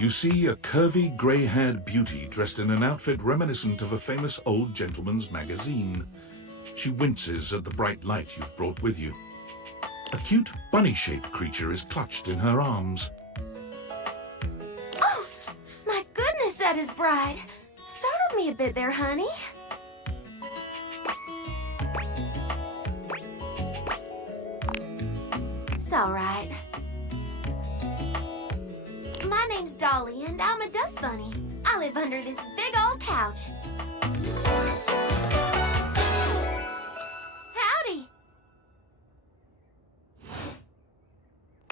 You see a curvy, grey-haired beauty dressed in an outfit reminiscent of a famous old gentleman's magazine. She winces at the bright light you've brought with you. A cute, bunny-shaped creature is clutched in her arms. Oh, my goodness, that is bright. Startled me a bit there, honey. It's all right. My name's Dolly, and I'm a dust bunny. I live under this big old couch. Howdy.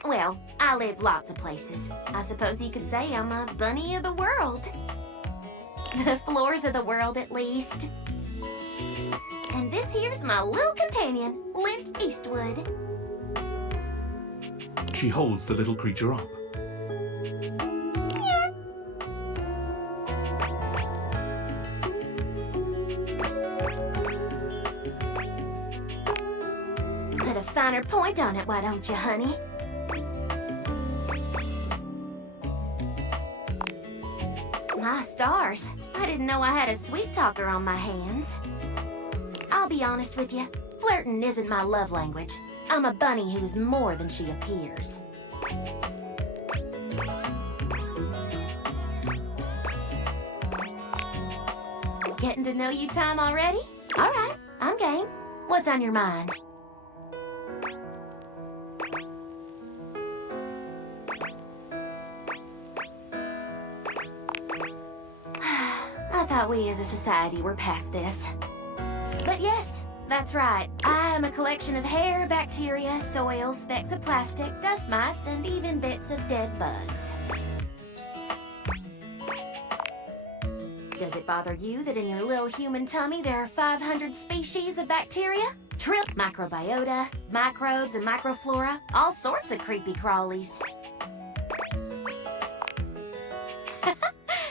Well, I live lots of places. I suppose you could say I'm a bunny of the world. The floors of the world, at least. And this here's my little companion, Lint Eastwood. She holds the little creature up. Put a finer point on it, why don't you, honey? My stars, I didn't know I had a sweet talker on my hands. I'll be honest with you, flirting isn't my love language. I'm a bunny who is more than she appears. Getting to know you time already? All right, I'm game. What's on your mind? I thought we as a society were past this. But yes, that's right. I am a collection of hair, bacteria, soil, specks of plastic, dust mites, and even bits of dead bugs. Does it bother you that in your little human tummy there are 500 species of bacteria? Microbiota, microbes, and microflora, all sorts of creepy crawlies.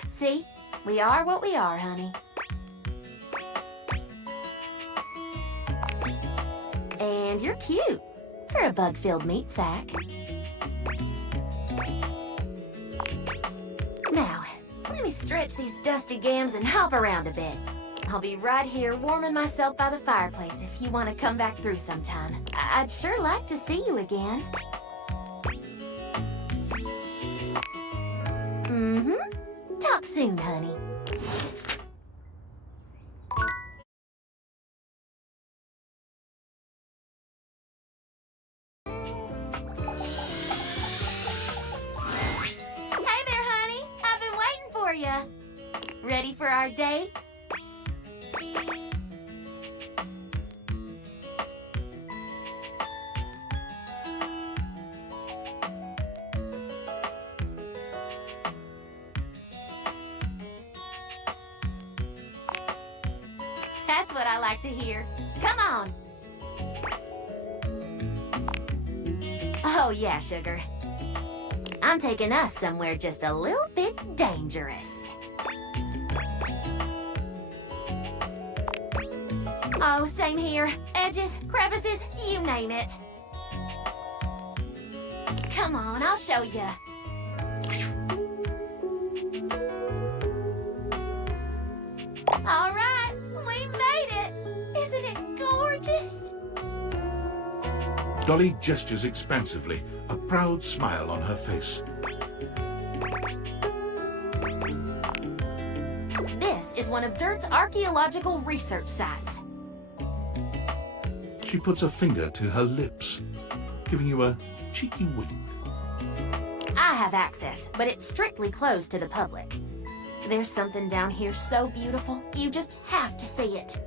See? We are what we are, honey. And you're cute for a bug-filled meat sack. Now, let me stretch these dusty gams and hop around a bit. I'll be right here warming myself by the fireplace if you want to come back through sometime. I'd sure like to see you again. Talk soon, honey. Hey there, honey. I've been waiting for you. Ready for our date? That's what I like to hear. Come on. Oh, yeah, sugar. I'm taking us somewhere just a little bit dangerous. Oh, same here. Edges, crevices, you name it. Come on, I'll show you. All right, we made it. Isn't it gorgeous? Dolly gestures expansively, a proud smile on her face. This is one of Dirt's archaeological research sites. She puts a finger to her lips, giving you a cheeky wink. I have access, but it's strictly closed to the public. There's something down here so beautiful, you just have to see it.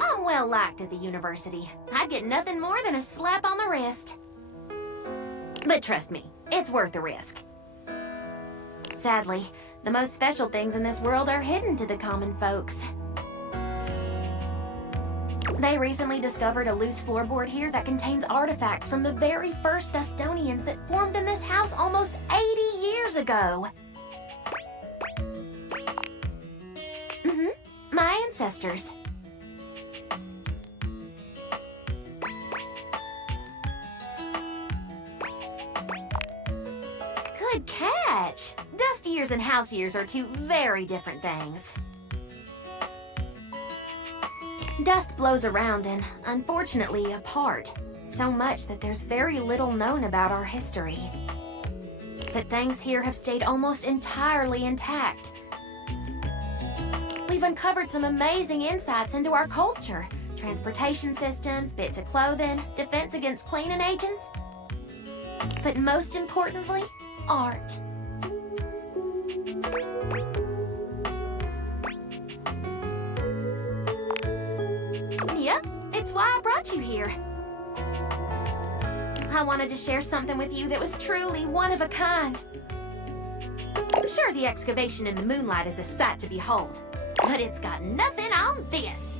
I'm well liked at the university. I'd get nothing more than a slap on the wrist. But trust me, it's worth the risk. Sadly, the most special things in this world are hidden to the common folks. They recently discovered a loose floorboard here that contains artifacts from the very first Dustonians that formed in this house almost 80 years ago. My ancestors. Good catch! Dust years and house years are two very different things. Dust blows around and, unfortunately, apart. So much that there's very little known about our history. But things here have stayed almost entirely intact. We've uncovered some amazing insights into our culture. Transportation systems, bits of clothing, defense against cleaning agents. But most importantly, art. Yep, it's why I brought you here. I wanted to share something with you that was truly one of a kind. Sure, the excavation in the moonlight is a sight to behold, but it's got nothing on this.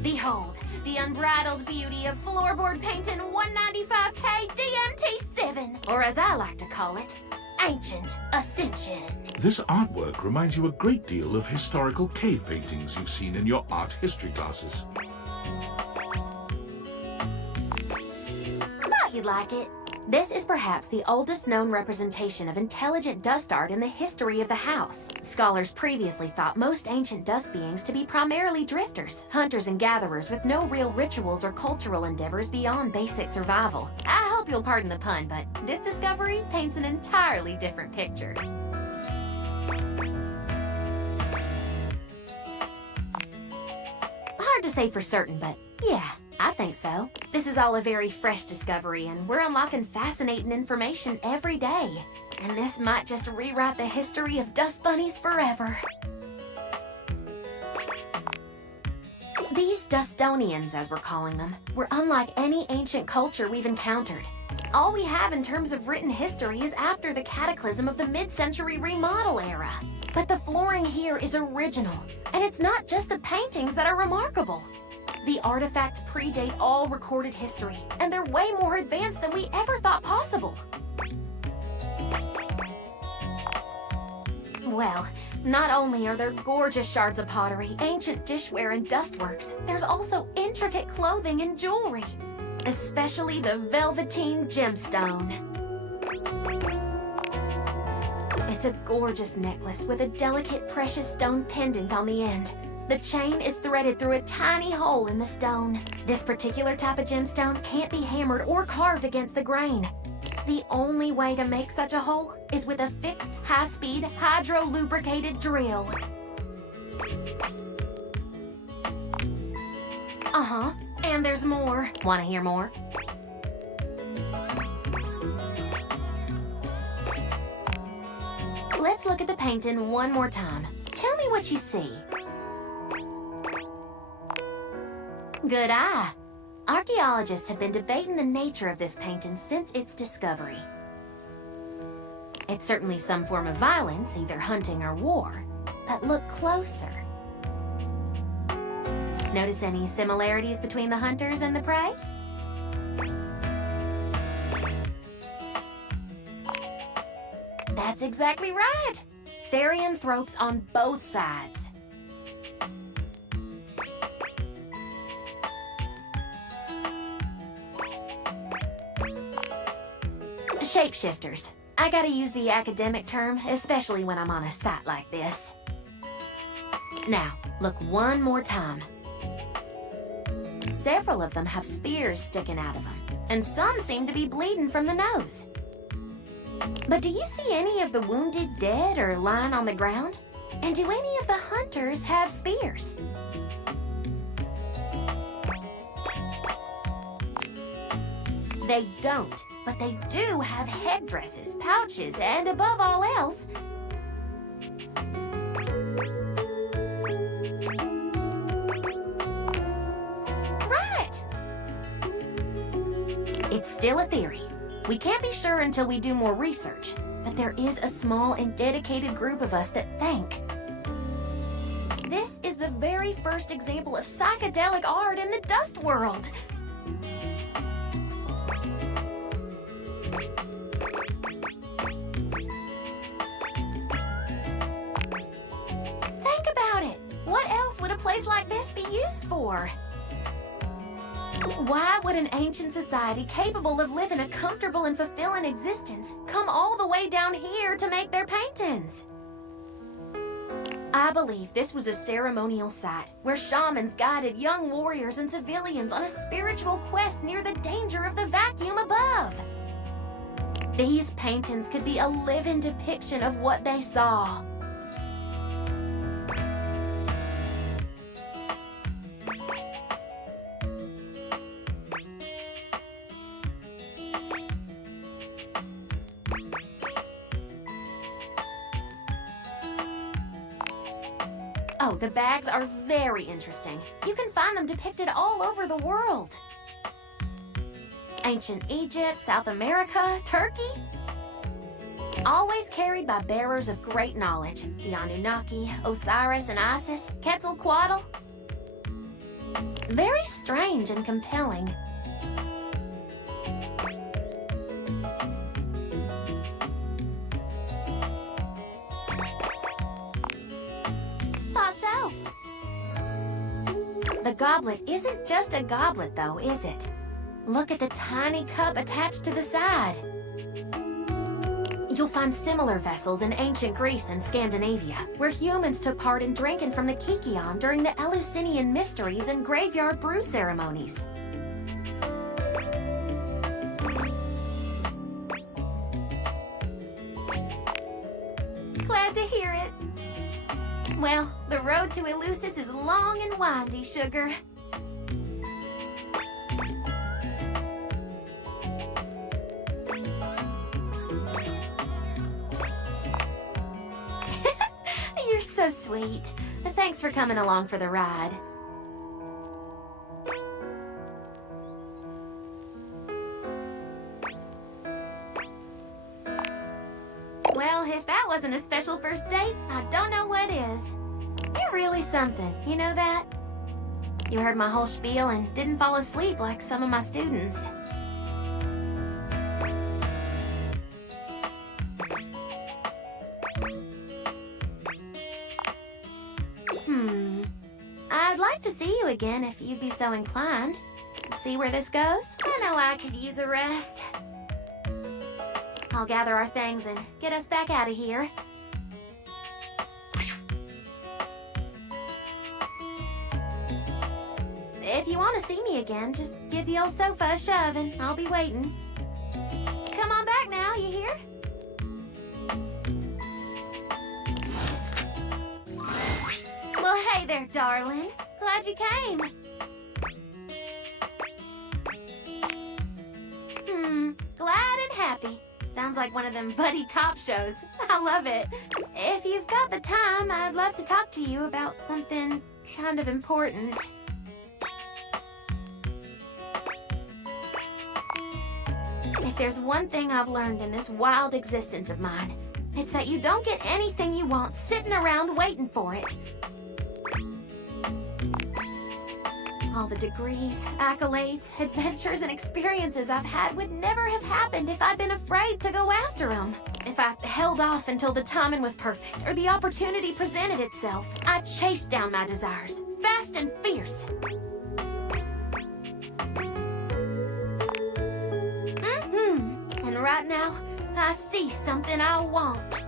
Behold, the unbridled beauty of floorboard painting 195K DMT7, or as I like to call it, Ancient Ascension. This artwork reminds you a great deal of historical cave paintings you've seen in your art history classes. Thought you'd like it. This is perhaps the oldest known representation of intelligent dust art in the history of the house. Scholars previously thought most ancient dust beings to be primarily drifters, hunters and gatherers with no real rituals or cultural endeavors beyond basic survival. I hope you'll pardon the pun, but this discovery paints an entirely different picture. Hard to say for certain, but yeah, I think so. This is all a very fresh discovery, and we're unlocking fascinating information every day. And this might just rewrite the history of dust bunnies forever. These Dustonians, as we're calling them, were unlike any ancient culture we've encountered. All we have in terms of written history is after the cataclysm of the mid-century remodel era. But the flooring here is original, and it's not just the paintings that are remarkable. The artifacts predate all recorded history, and they're way more advanced than we ever thought possible. Well, not only are there gorgeous shards of pottery, ancient dishware, and dustworks, there's also intricate clothing and jewelry, especially the velveteen gemstone. It's a gorgeous necklace with a delicate precious stone pendant on the end. The chain is threaded through a tiny hole in the stone. This particular type of gemstone can't be hammered or carved against the grain. The only way to make such a hole is with a fixed, high-speed, hydro-lubricated drill. And there's more. Want to hear more? Let's look at the painting one more time. Tell me what you see. Good eye. Archaeologists have been debating the nature of this painting since its discovery. It's certainly some form of violence, either hunting or war. But look closer. Notice any similarities between the hunters and the prey? That's exactly right. Therianthropes on both sides. Shapeshifters. I gotta use the academic term, especially when I'm on a site like this. Now, look one more time. Several of them have spears sticking out of them, and some seem to be bleeding from the nose. But do you see any of the wounded dead or lying on the ground? And do any of the hunters have spears? They don't, but they do have headdresses, pouches, and above all else, right! It's still a theory. We can't be sure until we do more research, but there is a small and dedicated group of us that think. This This is the very first example of psychedelic art in the dust world. Think about it. What else would a place like this be used for? Why would an ancient society capable of living a comfortable and fulfilling existence come all the way down here to make their paintings? I believe this was a ceremonial site where shamans guided young warriors and civilians on a spiritual quest near the danger of the vacuum above. These paintings could be a living depiction of what they saw. Oh, the bags are very interesting. You can find them depicted all over the world. Ancient Egypt, South America, Turkey. Always carried by bearers of great knowledge. The Anunnaki, Osiris and Isis, Quetzalcoatl. Very strange and compelling. The goblet isn't just a goblet, though, is it? Look at the tiny cup attached to the side. You'll find similar vessels in ancient Greece and Scandinavia, where humans took part in drinking from the Kikion during the Eleusinian mysteries and graveyard brew ceremonies. Glad to hear it. Well, the road to Eleusis is long and windy, sugar. You're so sweet. Thanks for coming along for the ride. Well, if that wasn't a special first date, I don't know what is. You're really something, you know that? You heard my whole spiel and didn't fall asleep like some of my students. I'd like to see you again if you'd be so inclined. See where this goes? I know I could use a rest. I'll gather our things and get us back out of here. If you want to see me again, just give the old sofa a shove and I'll be waiting. Come on back now, you hear? Well, hey there, darling. Glad you came. Glad and happy. Sounds like one of them buddy cop shows. I love it. If you've got the time, I'd love to talk to you about something kind of important. If there's one thing I've learned in this wild existence of mine, it's that you don't get anything you want sitting around waiting for it. All the degrees, accolades, adventures, and experiences I've had would never have happened if I'd been afraid to go after them. If I held off until the timing was perfect or the opportunity presented itself, I chased down my desires, fast and fierce. And right now, I see something I want.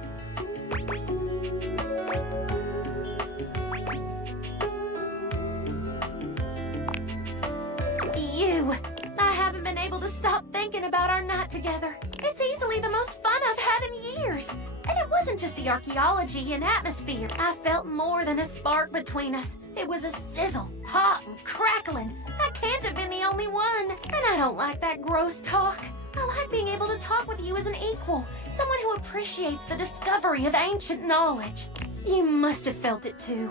You. I haven't been able to stop thinking about our night together. It's easily the most fun I've had in years. And it wasn't just the archaeology and atmosphere. I felt more than a spark between us. It was a sizzle, hot and crackling. I can't have been the only one. And I don't like that gross talk. I like being able to talk with you as an equal, someone who appreciates the discovery of ancient knowledge. You must have felt it too.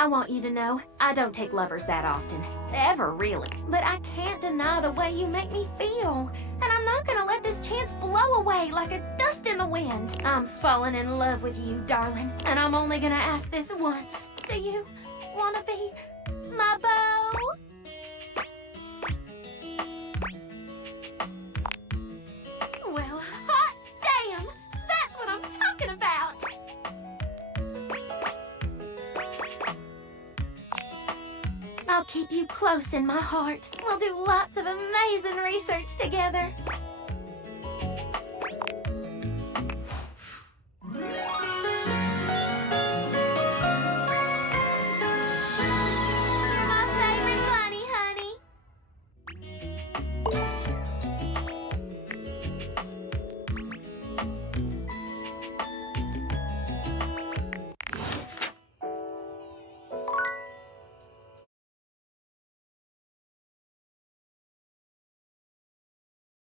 I want you to know, I don't take lovers that often. ever, really. But I can't deny the way you make me feel. And I'm not gonna let this chance blow away like a dust in the wind. I'm falling in love with you, darling. And I'm only gonna ask this once. Do you wanna be my beau? Well, hot damn! That's what I'm talking about! I'll keep you close in my heart. We'll do lots of amazing research together.